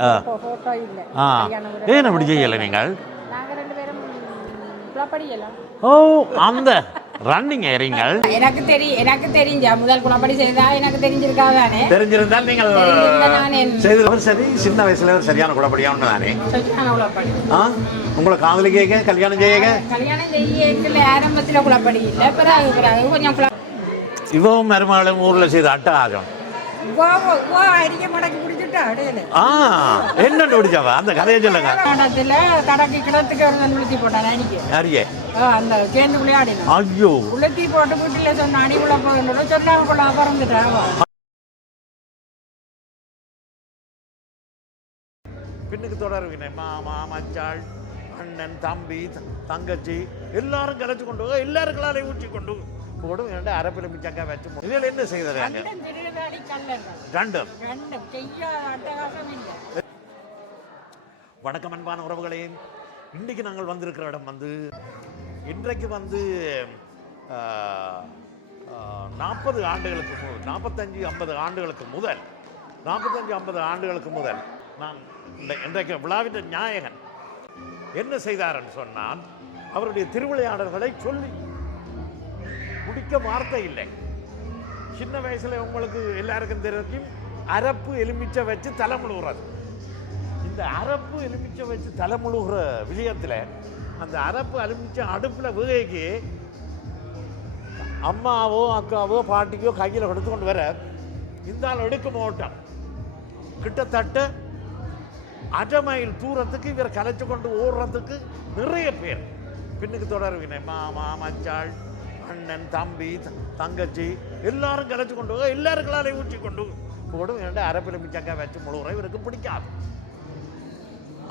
Photo இல்லை. ஏன் அப்படி செய்யலை நீங்கள்? நாங்கள் 2 பேரும் குளப்படியலாம். ஓ, அந்த ரன்னிங் ஏறீங்கள். எனக்கு தெரிஞ்சா முதல் குளப்படி செய்தா எனக்கு தெரிஞ்சிருக்காதானே. தெரிஞ்சிருந்தால் நீங்கள் செய்தவர் சரி. சின்ன வயசுல சரியான குளப்படியா ஒன்று தானே. உங்களை காதலி கேட்க கல்யாணம் செய்ய ஆரம்பத்தில் குளப்படி இல்லை. பிறகு கொஞ்சம் இவவும் மருமகளும் ஊரில் செய்த அட்டகாசம். என்ன பிடிச்சவா அந்த கதையை சொல்லுங்க. கிடத்துக்கு உளுத்தி போட்டான் அரியே அந்த சேர்ந்து விளையாடினா. ஐயோ, உளுத்தி போட்டு வீட்டுல சொன்ன அணி உள்ள போகணும் சொன்னாங்க பறந்துட்டா. பின்னுக்கு தொடர்வினை மாமா மச்சாள் அண்ணன் தம்பி தங்கச்சி எல்லாரும் கலைச்சு கொண்டு எல்லாருக்களாலே ஊற்றி கொண்டு போடும். 2 அரப்பில் மிச்சக்கா வச்சு இதில் என்ன செய்தாங்க? வணக்கம் அன்பான உறவுகளே, இன்றைக்கு நாங்கள் வந்திருக்கிற இடம் இன்றைக்கு 40 ஆண்டுகளுக்கு 45-50 ஆண்டுகளுக்கு முதல் நான் இன்றைக்கு விழாவின் நாயகன் என்ன செய்தார்ன்னு சொன்னால், அவருடைய திருவிளையாடல்களை சொல்லி முடிக்க வார்த்தை இல்லை. சின்ன வயசுல உங்களுக்கு எல்லாருக்கும் தெரியும் அரப்பு எலுமிச்சை வச்சு தலைமுழுகிறது. இந்த அரப்பு எலுமிச்சை வச்சு தலைமுழுகிற விஷயத்துல அந்த அரப்பு எலுமிச்சை அடுப்புல வேகைக்கு அம்மாவோ அக்காவோ பாட்டிக்கோ கையில் எடுத்து கொண்டு வர இந்த ஆள் எடுக்க மாட்டோம். கிட்டத்தட்ட 1/2 மைல் தூரத்துக்கு இவரை கலைச்சு கொண்டு ஓடுறதுக்கு நிறைய பேர் பின்னுக்கு தொடர்வினை மாமா மச்சாள் அண்ணன் தம்பி தங்கச்சி எல்லாரும் கலைச்சு கொண்டு எல்லாருக்களாலே ஊற்றி கொண்டு போடும். 2 அரப்பில் மிச்சக்கா வச்சு முழுகிற இவருக்கு பிடிக்காது.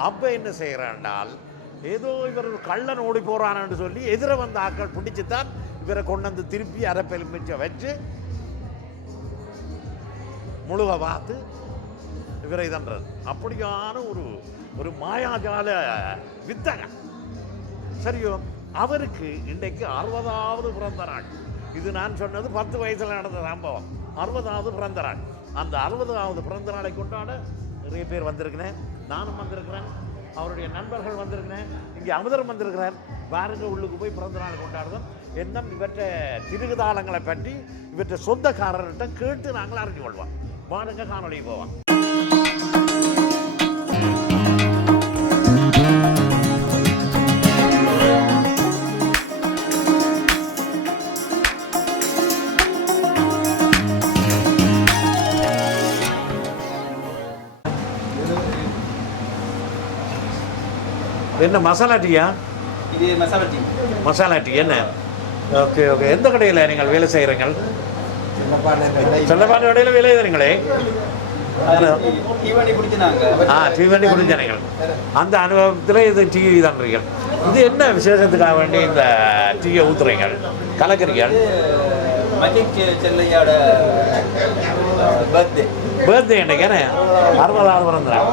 அப்ப என்ன செய்யறாண்டால், ஏதோ இவர் கள்ளன் ஓடி போறான்னு சொல்லி எதிர வந்த ஆக்கள் பிடிச்சுத்தான் இவரை கொண்டு வந்து திருப்பி அரப்பில் மிச்சம் வச்சு முழுக பார்த்து இவரை தன்றது. அப்படியான ஒரு மாயாஜால வித்தகன். சரியோ, அவருக்கு இன்றைக்கு 60வது பிறந்த நாள். இது நான் சொன்னது 10 வயசுல நடந்த சம்பவம். 60வது பிறந்த நாள். அந்த 60வது பிறந்த நாளை கொண்டாட நிறைய பேர் வந்திருக்கிறேன். நானும் வந்திருக்கிறேன், அவருடைய நண்பர்கள் வந்திருக்கிறேன், இங்கே அமுதரும் வந்திருக்கிறார். பாருங்க, உள்ளுக்கு போய் பிறந்த நாள் கொண்டாடுறோம். இன்னும் இவற்ற திருகுதாளங்களை பற்றி இவற்ற சொந்தக்காரர்கிட்ட கேட்டு நாங்கள் அறிஞ்சு கொள்வோம். வாருங்க, காணொலி போவோம். என்ன மசாலா டீயா? இது மசாலா டீ. என்ன? ஓகே. எந்த கடையில் நீங்கள் வேலை செய்கிறீங்க? செல்லப்பாண்டி கடையில் வேலை செய்கிறீங்களே. தீவண்டி குடிச்சனைகள் அந்த அனுபவத்தில் இது டீ தன்றீர்கள். இது என்ன விசேஷத்துக்காக வேண்டி இந்த டீயை ஊத்துறீங்கள், கலக்கிறீர்கள்? பர்த்டே இன்னைக்கு 60வது பிறந்தநாள்.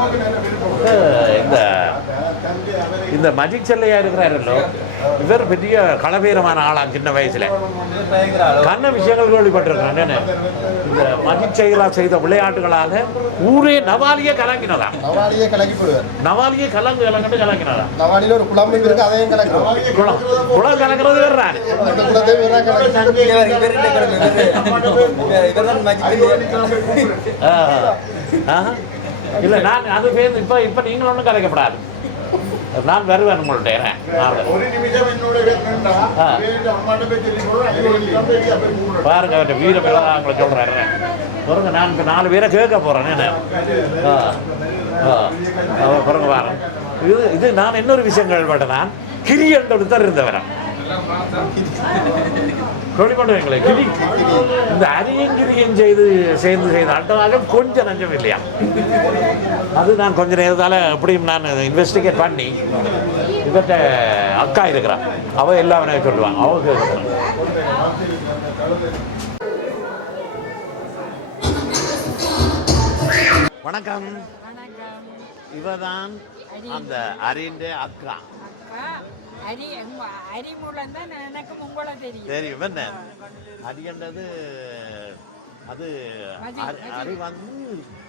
இந்த மஜிக் செல்லையா இருக்கிறாரല്ലോ, இவர் பெரிய களவீரமான ஆளாம். சின்ன வயசுல கண்ண விஷயங்கள் கேள்விப்பட்டிருக்காங்க. இந்த மஜிக் செயலா செய்த விளையாட்டுகளாக ஊரே நவாலியே கலங்கினதா. நவாலியே கலங்கினதா. குளம் கலங்கிறது வர்றாரு. இல்ல, நான் அது பேருந்து இப்ப நீங்கள் ஒன்றும் கலைக்கப்படாது. நான் வருவேன் உங்கள்கிட்ட. பாருங்க, அவர்கிட்ட வீரம் உங்களை சொல்றாரு. பாருங்க, நான் இப்போ 4 பேரை கேட்க போறேன். பாருங்க பாருங்க, இது நான் இன்னொரு விஷயம் கேள்விப்பட்டேன். நான் கிரியன் ஒருத்தர் இருந்தவரன் கேள்விப்பட்டவங்களே. கிரி இந்த அரியங்கிரியும் சேர்ந்து செய்த அட்டவாகம் கொஞ்சம் நஞ்சம் இல்லையா? அது நான் கொஞ்ச நேரத்தால் எப்படியும் நான் இன்வெஸ்டிகேட் பண்ணி இவர்கிட்ட அக்கா இருக்கிறான், அவ எல்லாமே சொல்லுவான். அவ கேட்குறான். வணக்கம். இவதான் அந்த அரின்ற அக்கா. தெரியும் என்ன அரியன்றது? அது அரி வந்து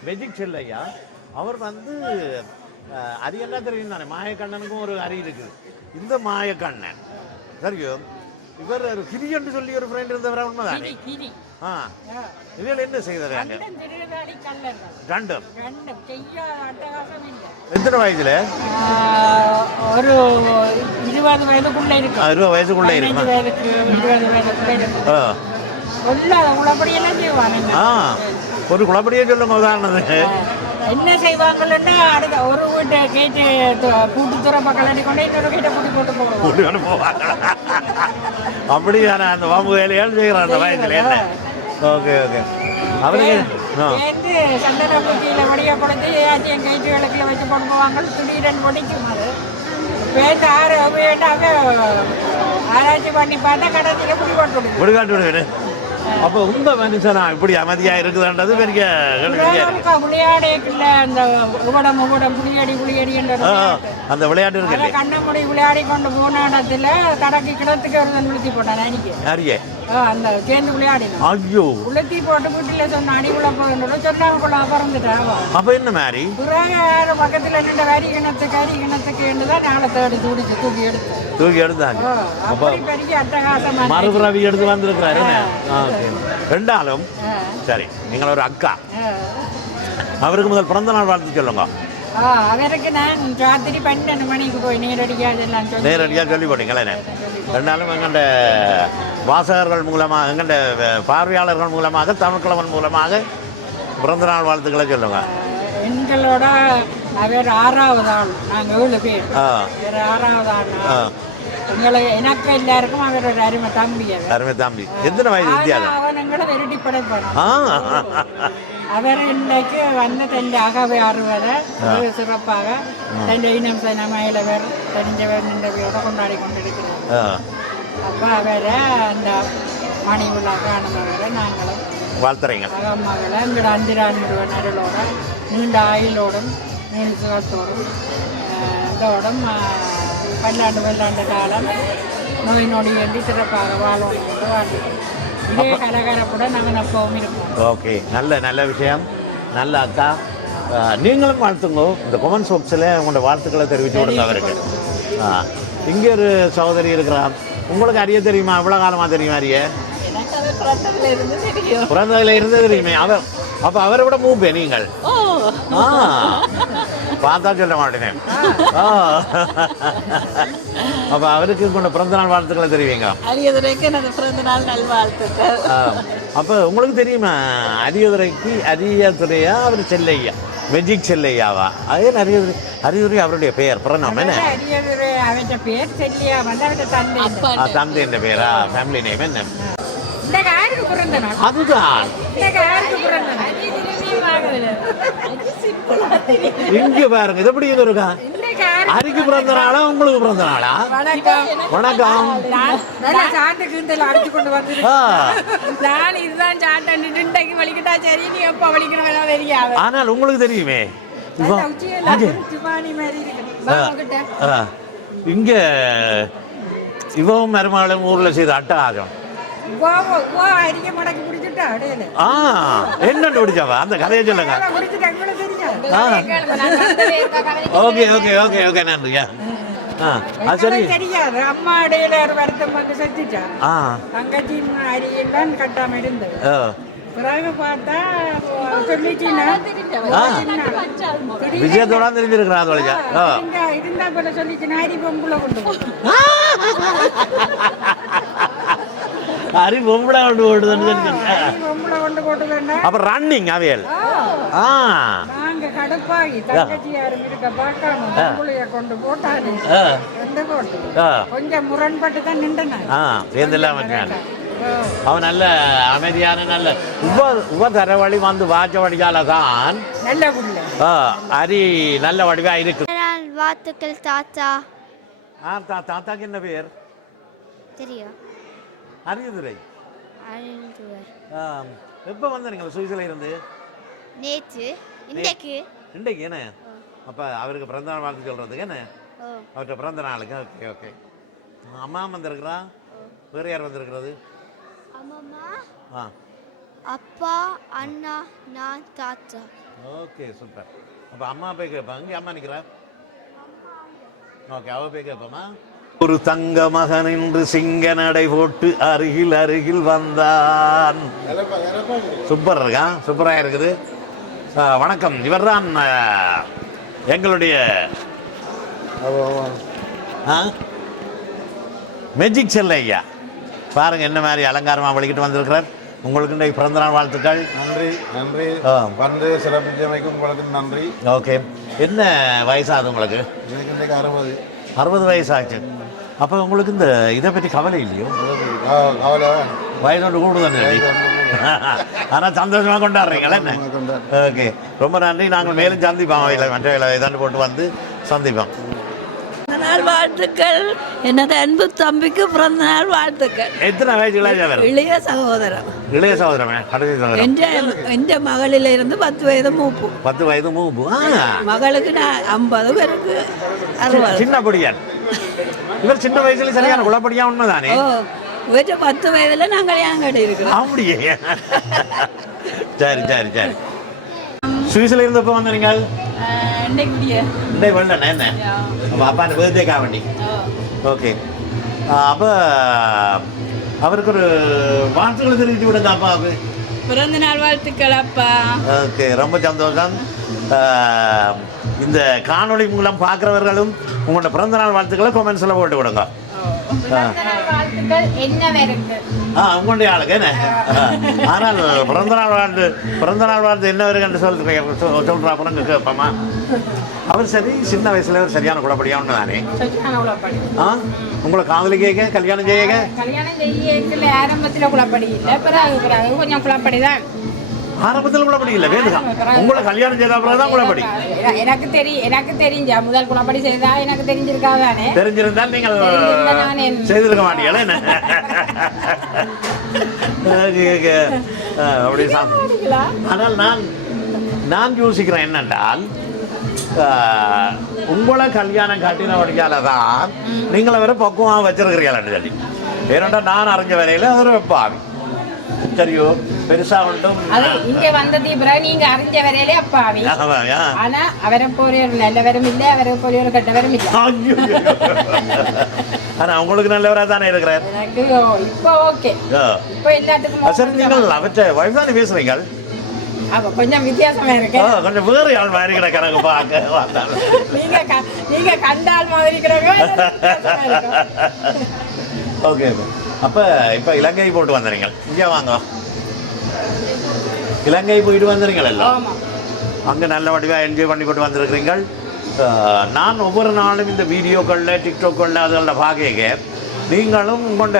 வெஜிக் செல்லையா. அவர் வந்து அரி என்ன தெரியும் தானே, மாயக்கண்ணனுக்கும் ஒரு அரி இருக்குது. இந்த மாயக்கண்ணன் சரியோ, இவர் ஒரு கிரி என்று சொல்லி ஒரு ஃப்ரெண்ட் இருந்தவரா, உண்மைதானே? ஆ, இதில் என்ன செய்தாங்க? ரெண்டும் எத்தனை வயதுல? ஒரு 20 வயதுக்குள்ள இருக்கு. 20 வயதுக்குள்ள இருக்கு. 20 வயதுக்குள்ள இருக்கு. குளப்படியெல்லாம் செய்வாங்க. ஒரு குளப்படியே சொல்லுங்க உதாரணத்துக்கு. என்ன செய்வாங்கன்னா, அடுத்த ஒரு வீட்டை கேட்டு கூட்டு துறப்ப கலட்டி கொண்டு இன்னொரு வீட்டை கூட்டி போட்டு போவாங்க. அப்படியான அந்த பாம்பு வேலையால் செய்கிறான் அந்த வயசுல. என்ன? Okay okay. அவருக்கு சேர்ந்து சந்தன பூச்சியில வடிய கொடுத்து ஏதாச்சும் கைட்டு விளக்கில் வச்சு கொண்டு போவாங்க. திடீரென்னு பொடிக்கும் அது பேருந்து ஆராய்ச்சி பண்ணி பார்த்தா கடைசியில் குடி போட்டு விடுகாட்டு. அப்போ உங்க மனுஷனா இப்படி அமைதியா இருக்குதுன்றது பெரிய விளையாடுல அந்த உகடம் உகடம் புளியடி அந்த விளையாட்டு இருக்கு. கண்ணமுடி விளையாடி கொண்டு போன இடத்துல கடைக்கு கிடத்துக்கு ஒரு உளுத்தி போட்டான் அன்னைக்கு. அந்த சேர்ந்து விளையாடினோம். ஐயோ, உளுத்தி போட்டு வீட்டுல சொன்ன அடி உள்ள போகணும் சொன்னாங்க பறந்துட்டாவா. அப்ப என்ன மாதிரி பக்கத்துல நின்ற வரி கிணத்துக்கு தான் நாளை தேடி தூக்கி எடுத்தாங்க. பெரிய அட்டகாசம் மறுபிறவி எடுத்து வந்திருக்கிறாரு. ரெண்டாலும் சரி, நீங்கள் ஒரு அக்கா, அவருக்கு முதல் பிறந்த நாள் வாழ்த்து சொல்லுங்க. அவருக்கு நான் ராத்திரி 12 மணிக்கு போய் நேரடியாக சொல்லி போட்டீங்களே. ரெண்டாலும் எங்கள்ட வாசகர்கள் மூலமாக, எங்கள்ட பார்வையாளர்கள் மூலமாக, தமிழ்கிழவன் மூலமாக பிறந்த நாள் வாழ்த்துக்களை சொல்லுங்க. எங்களோட அவர் 6வது ஆள், நாங்கள் 7 பேர். 6வது ஆள் எனக்கு எல்லாருக்கும் அவர் ஒரு அருமை தம்பி. எத்தனை வயது வித்தியாசம்? அவன் எங்களை வெரைட்டி படைப்பான். அவர் இன்றைக்கு வந்து தன் அகவை அறுவதை சிறப்பாக தன் இனம் சனமையில பேர் தெரிஞ்சவர் நின்றவையோட கொண்டாடி கொண்டிருக்கிறார். அப்போ அவரை அந்த மணி விழா காணுமவரை நாங்களும் வாழ்த்துறீங்க. மகளை எங்களோட அந்திரான் நிறுவனர்களோட நீண்ட ஆயுளோடும் நீண்ட சுகத்தோடும் இதோடும் பல்லாண்டு காலம் நோய் நொடி என்று சிறப்பாக வாழணும் என்று வாழ்ந்துக்கிறோம். இதே கலகலப்புடன் நாங்கள் எப்பவும் இருக்கோம். ஓகே, நல்ல விஷயம். நல்ல அக்கா, நீங்களும் வாழ்த்துங்க. இந்த கமெண்ட் பாக்ஸில் உங்களோட வாழ்த்துக்களை தெரிவித்து கொடுங்க அவருக்கு. இங்கே ஒரு சகோதரி இருக்கிறார், உங்களுக்கு அறிய தெரியுமா? இவ்வளோ காலமாக தெரியுமா? அறிய பிறந்ததுல இருந்து தெரியுமே. அப்போ அவரை விட மூப்பே நீங்கள். பார்த்தா சொல்ல மாட்டேன். அப்ப அவருக்கு கொண்ட பிறந்த நாள் வாழ்த்துக்களை தெரிவிங்க. அப்ப உங்களுக்கு தெரியுமா, அரியதுரைக்கு அரியதுரையா அவர் செல்லையா, மெஜிக் செல்லையாவா? அதே அரியதுரை அவருடைய பெயர் பிறநாமம் என்ன? தந்தை என்ற பெயரா? ஃபேமிலி நேம் என்ன? அதுதான். இங்க பாருங்க, இது எப்படி இருக்கா? அரிக்கு பிறந்த நாளா உங்களுக்கு பிறந்த நாளா? வணக்கம். ஆனால் உங்களுக்கு தெரியுமே, இங்க இவன் மருமகளும் ஊர்ல செய்த அட்டகாசம். என்னன்னு பிடிச்சவா அந்த கதையை சொல்லுங்க. ஓகே நன்றியா. சரி, தெரியாது. அம்மா இடையில ஒரு வருத்தம் வந்து செத்துட்டா. தங்கச்சி அரியெல்லாம் கட்டாம இருந்தது. பிறகு பார்த்தா விஜயத்தோட தெரிஞ்சிருக்கிறான். இருந்தா போல சொல்லிச்சுன்னா அரி பொம்புல கொண்டு அரி பொம்பளை கொண்டு போட்டுதுன்னு. அப்ப ரன்னிங் அவையல் நாங்க கடுப்பாகி தங்கச்சி யாரும் இருக்க பார்க்காம பொம்பளைய கொண்டு போட்டாரு. கொஞ்சம் முரண்பட்டு தான் நின்றன. அவன் நல்ல அமைதியான நல்ல உப தரவழி வந்து வாச்ச வடிகால தான் நல்ல அரி நல்ல வடிவா இருக்கு. வாழ்த்துக்கள் தாத்தா. தாத்தாக்கு என்ன பேர் தெரியும்? அரியதுரை. எப்ப வந்தீங்க சுவிஸ்ல இருந்து? நேற்று. இன்றைக்கு என்ன? அப்ப அவருக்கு பிறந்த நாள் வாழ்த்து சொல்றதுக்கு என்ன? அவர்கிட்ட பிறந்த நாளுக்கு. Okay okay. அம்மா வந்திருக்கிறா. வேற யார் வந்திருக்கிறது? அப்பா, அண்ணா, நான், தாத்தா. Okay, super. அப்போ அம்மா போய் கேட்பாங்க இங்கே அம்மா நிற்கிறேன். ஓகே, அவ போய் கேட்போமா? ஒரு தங்க மகன் என்று சிங்க நடை போட்டு அருகில் அருகில் வந்தான். சூப்பர் இருக்கா, சூப்பராக இருக்குது. வணக்கம், இவர்தான் எங்களுடைய மேஜிக் செல்லையா. பாருங்க என்ன மாதிரி அலங்காரமாக வலிக்கிட்டு வந்திருக்கிறார். உங்களுக்கு இன்றைக்கு பிறந்தநாள் வாழ்த்துக்கள். நன்றி நன்றி. வந்து சிறப்பிச்சமைக்கு உங்களுக்கு நன்றி. ஓகே, என்ன வயசாகுது உங்களுக்கு? எனக்கு இன்றைக்கு 60 வயசாச்சு. அப்போ உங்களுக்கு இந்த இதை பற்றி கவலை இல்லையோ? கவலை வயதோடு கூடுதானே, ஆனால் சந்தோஷமாக கொண்டாடுறீங்களா என்ன? ஓகே, ரொம்ப நன்றி. நாங்கள் மேலும் சந்திப்போம், இல்லை மற்ற வேலை இதாண்டு போட்டு வந்து சந்திப்போம். பிறந்தநாள் வாழ்த்துக்கள். எனது அன்பு தம்பிக்கு பிறந்த நாள் வாழ்த்துக்கள். எத்தனை வயசு இளைய? இளைய சகோதரம். இளைய சகோதரமே, கடைசி சகோதரம். எந்த மகளில இருந்து 10 வயது மூப்பு. 10 வயது மூப்பு. மகளுக்கு நான் 50, பேருக்கு 60. சின்ன பொடியான். இவர் சின்ன வயசுல சரியான குழப்படியா உண்மைதானே? 10 வயதுல நாங்கள் ஏங்கடி இருக்கிறோம். அப்படியே. சரி சரி சரி. சுவிஸ்ல இருந்தப்போ வந்த நீங்கள் என்ன அப்பாண்ட பர்த்டேக்கா வண்டி? ஓகே, அப்போ அவருக்கு ஒரு வாழ்த்துக்களை தெரிவித்து விடுங்க அப்பாவுக்கு. பிறந்த நாள் வாழ்த்துக்கள் அப்பா. ஓகே, ரொம்ப சந்தோஷம். இந்த காணொளி மூலம் பார்க்குறவர்களும் உங்களோட பிறந்த நாள் வாழ்த்துக்களை கொமெண்ட்ஸில் போட்டு விடுங்க. உங்களுடைய ஆளுக்கு என்ன, ஆனால் பிறந்த நாள் வாழ்த்து என்ன வருதுன்னு சொல்ற அப்புறம் கேட்போமா? அவர் சரி, சின்ன வயசுல அவர் சரியான குழப்படியா ஒன்று தானே. உங்களை காதலி கேட்க கல்யாணம் செய்ய ஆரம்பத்தில் குழப்படி இல்லை, பிறகு கொஞ்சம் குழப்படி தான். ஆரம்பத்தில் குழப்படி இல்லை, வேணுதான். உங்களை கல்யாணம் செய்த பிறகுதான் குழப்படி. எனக்கு தெரிஞ்ச முதல் குழப்படி செய்தா எனக்கு தெரிஞ்சிருக்காதானே. தெரிஞ்சிருந்தால் நீங்கள் செய்திருக்க மாட்டீங்களா என்ன? அப்படி. ஆனால் நான் யோசிக்கிறேன் என்னென்றால், உங்களை கல்யாணம் கட்டின வழியால தான் நீங்கள் வேற பக்குவமாக வச்சிருக்கிறீங்களான்னு சொல்லி. ஏனென்றா நான் அறிஞ்ச வரையில அவர் வைப்பாங்க. சரியோ, பெருசா ஒன்றும் இங்க வந்தது பிறகு நீங்க அறிஞ்ச வரையிலே அப்பாவி. ஆனா அவரை போல ஒரு நல்லவரும் இல்லை, அவரை போல ஒரு கெட்டவரும் இல்லை. ஆனா உங்களுக்கு நல்லவரா தானே இருக்கிறார். எனக்கு இப்போ ஓகே, இப்போ எல்லாத்துக்கும் சரி. நீங்கள் அவற்றை வைஃப் தானே பேசுறீங்க? கொஞ்சம் வித்தியாசமா இருக்கு. கொஞ்சம் வேறு ஆள் மாதிரி கிடக்கிறாங்க பார்க்க. நீங்க கண்டால் மாதிரி கிடக்கு. ஓகே, அப்போ இப்போ இலங்கை போட்டு வந்துடுறீங்க. இங்கே வாங்க, இலங்கை போயிட்டு வந்துடுறீங்களா? அங்கே நல்ல வடிவாக என்ஜாய் பண்ணி போட்டு வந்திருக்கிறீங்கள். நான் ஒவ்வொரு நாளும் இந்த வீடியோக்களில் டிக்டாக்களில் அதில் பார்க்க நீங்களும் உங்களோட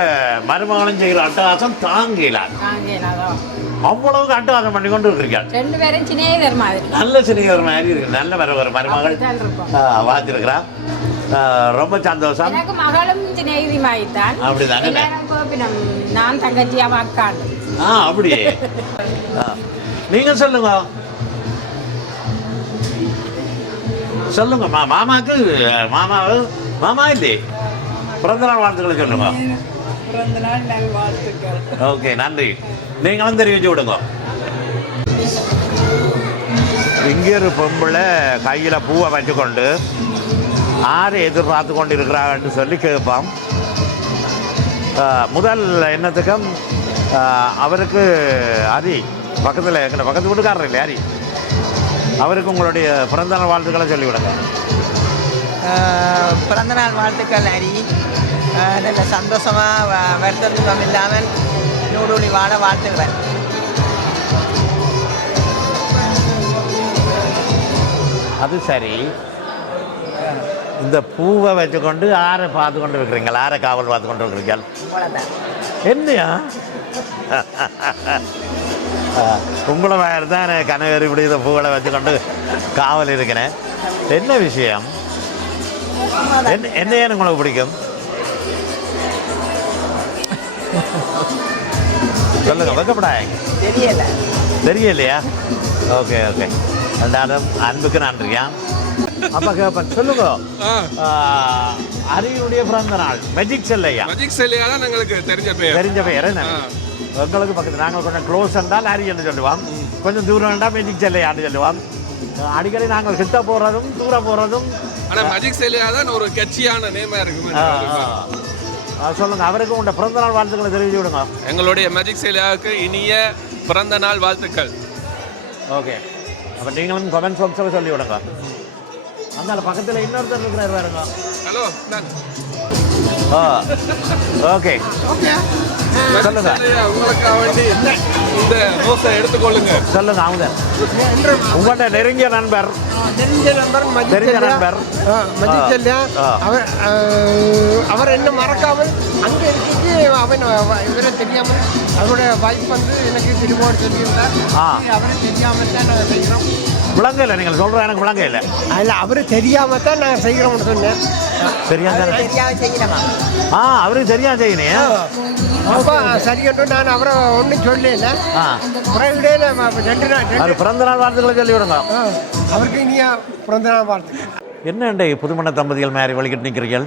மருமகளும் செய்கிற அட்டகாசம் தாங்கலாம். அவ்வளவு அட்டகாசம் பண்ணி கொண்டு இருக்கிறீங்க. 2 பேரும் சிநேகிதர் மாதிரி, நல்ல சிநேகிதர் மாதிரி இருக்கு. நல்ல மருமகள் பார்த்துருக்கிறான். ரொம்ப சந்தோஷம். எனக்கு மகளும் சிநேகிதி மாயிட்டான். அப்படிதானே? நான் தங்கச்சியா வாக்காள். அப்படியே. நீங்க சொல்லுங்க சொல்லுங்க. மாமாக்கு மாமா இல்லையே, பிறந்தநாள் வாழ்த்துக்களை சொல்லுங்க. பிறந்தநாள் வாழ்த்துக்கள். ஓகே, நன்றி. நீங்களும் தெரிவிச்சு விடுங்க. இங்கே ஒரு பொம்பளை கையில் பூவை வச்சுக்கொண்டு ஆறு எதிர்பார்த்து கொண்டு இருக்கிறாங்கன்னு சொல்லி கேட்போம். முதல் எண்ணத்துக்கும் அவருக்கு ஹரி பக்கத்தில் எங்கள் பக்கத்து வீட்டுக்காரர் இல்லை ஹரி, அவருக்கு உங்களுடைய பிறந்தநாள் வாழ்த்துக்களை சொல்லிவிடுங்க. பிறந்தநாள் வாழ்த்துக்கள் ஹரி. நல்ல சந்தோஷமாக வருத்தத்துவம் இல்லாமல் நூடுனி வாழ வாழ்த்துக்கிறேன். அது சரி. இந்த பூவை வச்சுக்கொண்டு ஆரை பார்த்து கொண்டு இருக்கிறீங்களா? ஆரை காவல் பார்த்து கொண்டு இருக்கிறீங்க என்னையா? உங்களை வேறு தான் கனவேறு இப்படி இந்த பூவை வச்சுக்கொண்டு காவல் இருக்கிறேன். என்ன விஷயம்? என்ன ஏன்னு உங்களுக்கு பிடிக்கும் சொல்லுங்க. வைக்கப்படாங்க. தெரியலையா? Okay okay. எல்லாரும் அன்புக்கு நன்றியா. அப்பா கேப்பன் சொல்லுங்க. அரியுடைய பிறந்த நாள் மேஜிக் செல்லையா? மேஜிக் செல்லையா தான் எங்களுக்கு தெரிஞ்ச பெயர் என்ன? எங்களுக்கு பக்கத்தில் நாங்கள் கொஞ்சம் க்ளோஸ் என்றால் ஹரி என்று சொல்லுவோம், கொஞ்சம் தூரம் என்றால் மேஜிக் செல்லையான்னு சொல்லுவோம். அடிக்கடி நாங்கள் கிட்ட போகிறதும் தூர போகிறதும். ஆனால் மேஜிக் சேலியா தான் ஒரு கட்சியான நேமாக இருக்குமே. சொல்லுங்கள், அவருக்கு உண்ட பிறந்த நாள் வாழ்த்துக்களை தெரிவித்து விடுங்க. எங்களுடைய மேஜிக் சேலியாவுக்கு இனிய பிறந்த நாள் வாழ்த்துக்கள். ஓகே, அப்போ நீங்களும் கமெண்ட் பாக்ஸில் சொல்லி விடுங்க. அதனால பக்கத்தில் இன்னொருத்தர் இருக்கிறார் பாருங்க. ஹலோ ஓகே சொல்லுங்க. உங்களுக்காக வேண்டி இந்த ரோஸை எடுத்துக்கொள்ளுங்க. சொல்லுங்க அவங்க உங்கள்கிட்ட நெருங்கிய நண்பர். தெரிஞ்ச நண்பர் அவர் என்ன மறக்காமல் அங்கே இருக்கு. அவன் இவரை தெரியாமல் அவருடைய வைஃப் வந்து எனக்கு திருமணம் சொல்லியிருந்தார். அவரை தெரியாமல் தான் நாங்கள் செய்கிறோம். விளங்க இல்லை, நீங்கள் சொல்கிற எனக்கு விளங்க இல்லை. அதில் அவரு தெரியாமல் தான் நாங்கள் செய்கிறோம்னு சொன்னேன். தெரியாம செய்யலாமா? அவருக்கு தெரியாம செய்யணும். அப்போ சரியட்டும், நான் அவரை ஒன்றும் சொல்லல. பிறகுடையில 2 நாள் அவர் பிறந்த நாள் வாழ்த்துக்களை சொல்லி விடுங்க. அவருக்கு இனியா பிறந்த நாள் வாழ்த்து. என்ன புதுமண தம்பதிகள் மாதிரி வழிகிட்டு நிற்கிறீர்கள்?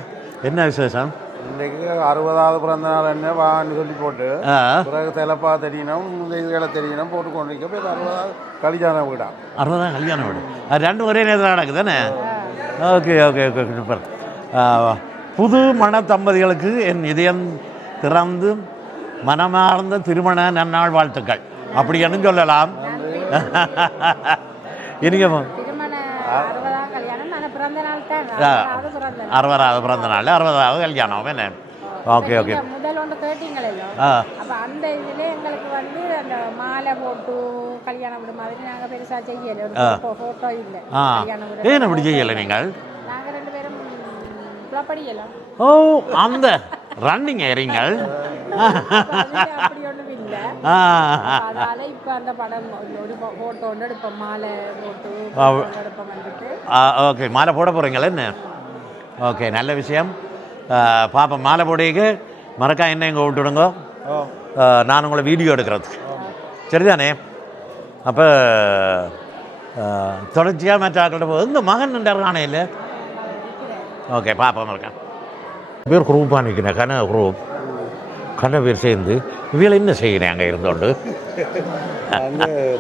என்ன விசேஷம்? இன்றைக்கு 60வது பிறந்த நாள் என்ன வான்னு சொல்லி போட்டு பிறகு தெலப்பா தெரியணும், இதுகளை தெரியணும் போட்டு கொண்டு இருக்க போய் 60வது கல்யாண வீடா. 60 கல்யாண வீடு, அது ரெண்டும் ஒரே நேரத்தில் நடக்குது தானே? Okay okay okay super. புது மண தம்பதிகளுக்கு என் இதயம் திறந்து மனமார்ந்த திருமண நன்னாள் வாழ்த்துக்கள் அப்படின்னு சொல்லலாம். இனிங்க 60வது பிறந்த நாள் 60வது கல்யாணம் என்ன? Okay okay. முதல் ஒன்று கேட்டீங்களோ, அப்போ அந்த இதில் எங்களுக்கு வந்து அந்த மாலை போட்டு கல்யாணம் விட மாதிரி நாங்கள் பெருசாக செய்யலை. ஃபோட்டோ இல்லை. ஏன் அப்படி செய்யலை நீங்கள்? நாங்கள் 2 பேரும் புலப்படியலாம். ஓ, அந்த ரன்னிங் ஏறீங்கள். அப்படி ஒன்றும் இல்லை. அதனால இப்போ அந்த படம் ஒரு ஃபோட்டோ ஒன்று எடுப்போம், மாலை போட்டு எடுப்போம் வந்துட்டு. ஓகே, மாலை போட போகிறீங்களா என்ன? ஓகே, நல்ல விஷயம். பாப்பா மாலை போடுறீங்க, மறக்கா என்ன எங்கே விட்டுடுங்க, நான் உங்களை வீடியோ எடுக்கிறதுக்கு. சரிதானே? அப்போ தொடர்ச்சியாக மற்ற ஆக்கிட்ட போது இந்த மகன் நின்றானே இல்லை. ஓகே, பாப்பா இருக்கேன். பேர் குரூப்பாக நிற்கிறேன், கன குரூப் கன பேர் சேர்ந்து இவளை என்ன செய்கிறேன் அங்கே இருந்தோண்டு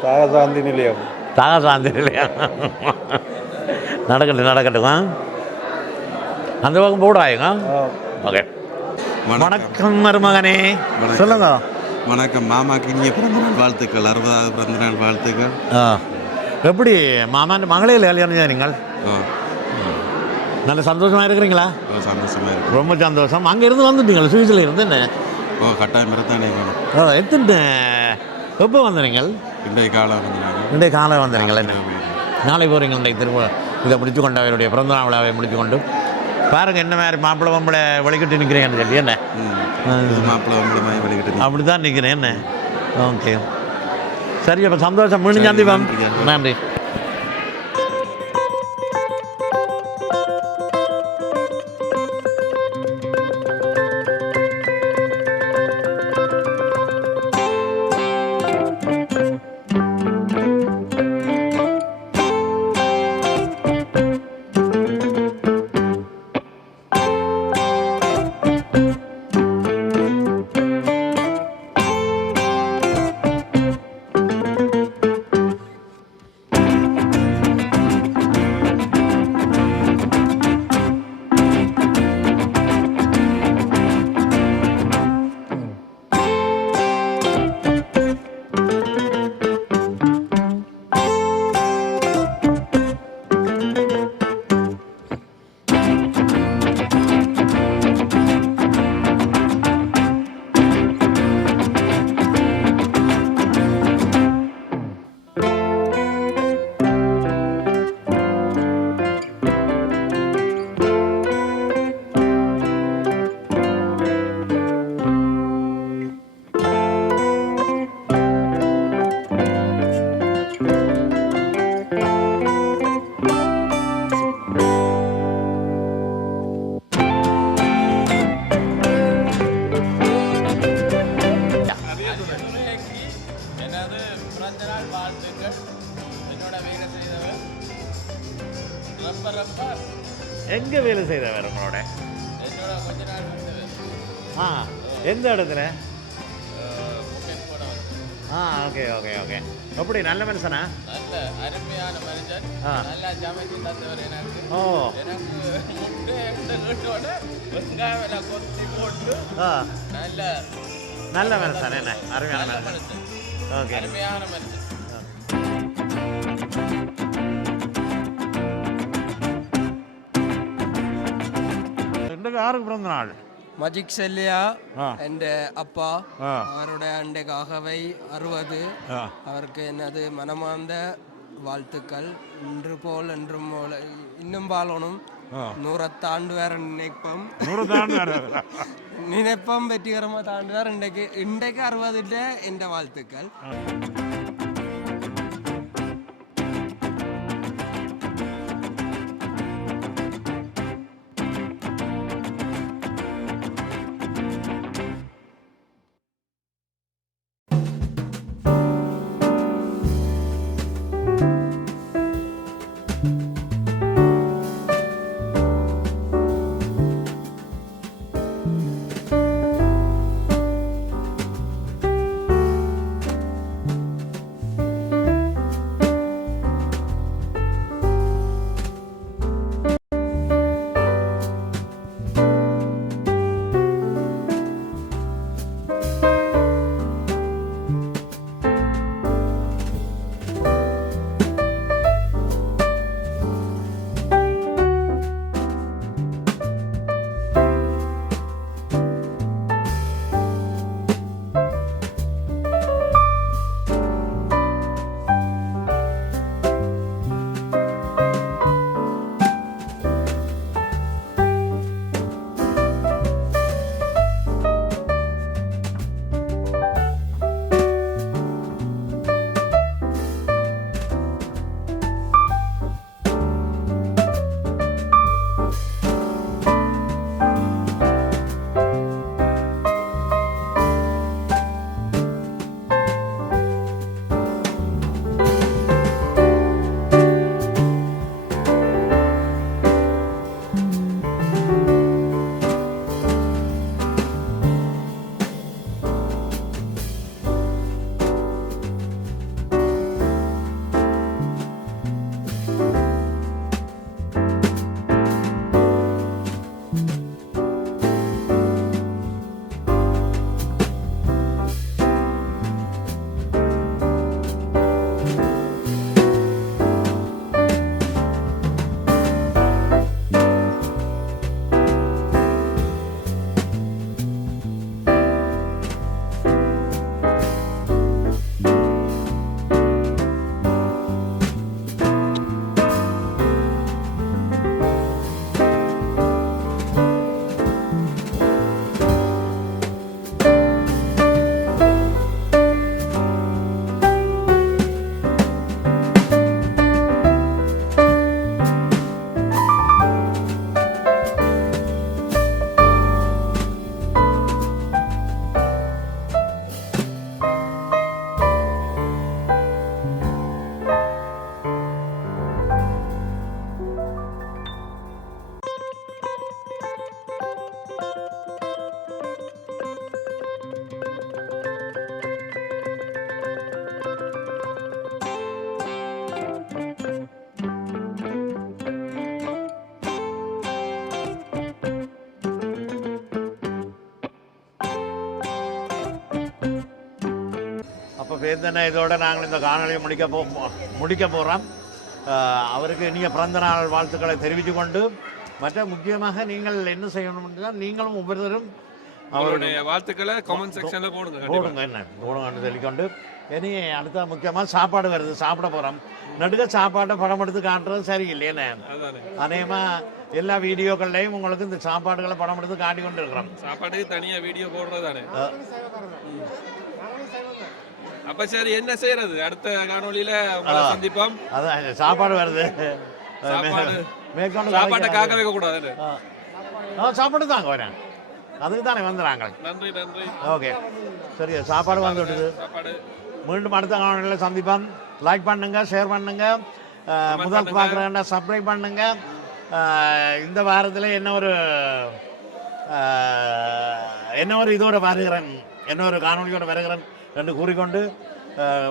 தாகசாந்தி நிலையம். தாகசாந்தி நிலையம் நடக்கட்டும் நடக்கட்டுங்க. அந்த பக்கம் போடுறாங்க. ஓகே, வணக்கம் மருமகனே, சொல்லுங்க. வணக்கம் மாமாக்கு இனிய பிறந்தநாள் வாழ்த்துக்கள். 60வது பிறந்தநாள் வாழ்த்துக்கள். எப்படி மாமான் மகளிர் கல்யாணம் நீங்கள்? நல்ல சந்தோஷமாக இருக்கிறீங்களா? சந்தோஷமாக இருக்கு, ரொம்ப சந்தோஷம். அங்கே இருந்து வந்துட்டீங்களா? சுவிஸில் இருந்து என்ன? கட்டாயம் பிறத்தானே வேணும். எத்தனை எப்போ வந்தீங்கள்? இன்றைய காலம் வந்தீங்க. இன்றைய காலம் வந்தீங்களா? என்ன நாளை போகிறீங்க? இன்றைக்கு திரும்ப இதை முடிச்சு கொண்டு அவருடைய பிறந்தநாள் விழாவை முடிச்சு கொண்டு பாருங்கள் என்ன மாதிரி மாப்பிள்ளை வம்பளை வலிக்கிட்டு நிற்கிறேன்னு சொல்லி என்ன மாப்பிள்ளை வம்பளை மாதிரி வலிக்கிட்டு அப்படி தான் நிற்கிறேன் என்ன? ஓகே சரி, அப்போ சந்தோஷம். மீண்டும் சந்திப்போம். நன்றி. எங்கே வேலை செய்கிறவர் உங்களோட? எந்த இடத்துல? Okay okay okay. எப்படி நல்ல மனுஷனா? நல்ல அருமையான மனுஷன். நல்லா சமைச்சு தந்தவர் எனக்கு. எனக்கு முட்டை வெங்காயம் கொத்தி போட்டு நல்ல மனுஷன். என்ன அருமையான மனுஷன். ஓகே அருமையான மனுஷன். இன்றைக்கு யாருக்கு பிறந்த நாள்? மஜிக் செல்லியா എൻ്റെ அப்பா அவருடைய அண்டைக்காகவை 60. அவருக்கு எனது மனமார்ந்த வாழ்த்துக்கள். இன்று போல் என்றும் போல இன்னும் வாழணும். 100 தாண்டுவார் நினைப்போம். 100 நினைப்போம் வெற்றிகரமாக தாண்டுவார். இன்றைக்கு 60 என்ற வாழ்த்துக்கள். வேந்தனை இதோட நாங்கள் இந்த காணொலியை முடிக்க போகிறோம். அவருக்கு இனிய பிறந்த நாள் வாழ்த்துக்களை தெரிவித்து கொண்டு மற்ற முக்கியமாக நீங்கள் என்ன செய்யணும் என்றால் நீங்களும் ஒவ்வொருத்தரும் அவருடைய வாழ்த்துக்களை கமெண்ட் செக்ஷனில் போடுங்க என்ன போடுங்கன்னு சொல்லிக்கொண்டு இனி அடுத்த முக்கியமாக சாப்பாடு வருது, சாப்பிட போகிறோம். நடுக்க சாப்பாட்டை படம் எடுத்து காட்டுறது சரியில்லையே. அதேமாக எல்லா வீடியோக்கள்லையும் உங்களுக்கு இந்த சாப்பாடுகளை படம் எடுத்து காட்டி கொண்டு இருக்கிறோம். சாப்பாட்டுக்கு தனியாக வீடியோ போடுறதானே. அப்ப சரி, என்ன செய்யறது? அடுத்த காணொலியில சந்திப்போம். அதான் சாப்பாடு வருது, சாப்பாட்டை காக்க வைக்க கூடாது. சாப்பாடு தாங்க வரேன், அதுக்கு தானே வந்துடுறாங்க. நன்றி நன்றி. ஓகே சரி, சாப்பாடு வந்து விட்டுது. மீண்டும் அடுத்த காணொலியில் சந்திப்போம். லைக் பண்ணுங்க, ஷேர் பண்ணுங்க, முதல் பார்க்குறேன்னா சப்ஸ்கிரைப் பண்ணுங்க. இந்த வாரத்தில் என்ன ஒரு இதோட வருகிறேன், என்ன ஒரு காணொலியோட வருகிறேன் என்று கூறிக்கொண்டு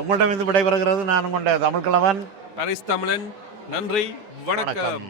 உங்களிடம் இருந்து விடைபெறுகிறது நான் உங்களுடைய தமிழ்கிழவன் பரிஸ் தமிழன். நன்றி, வணக்கம்.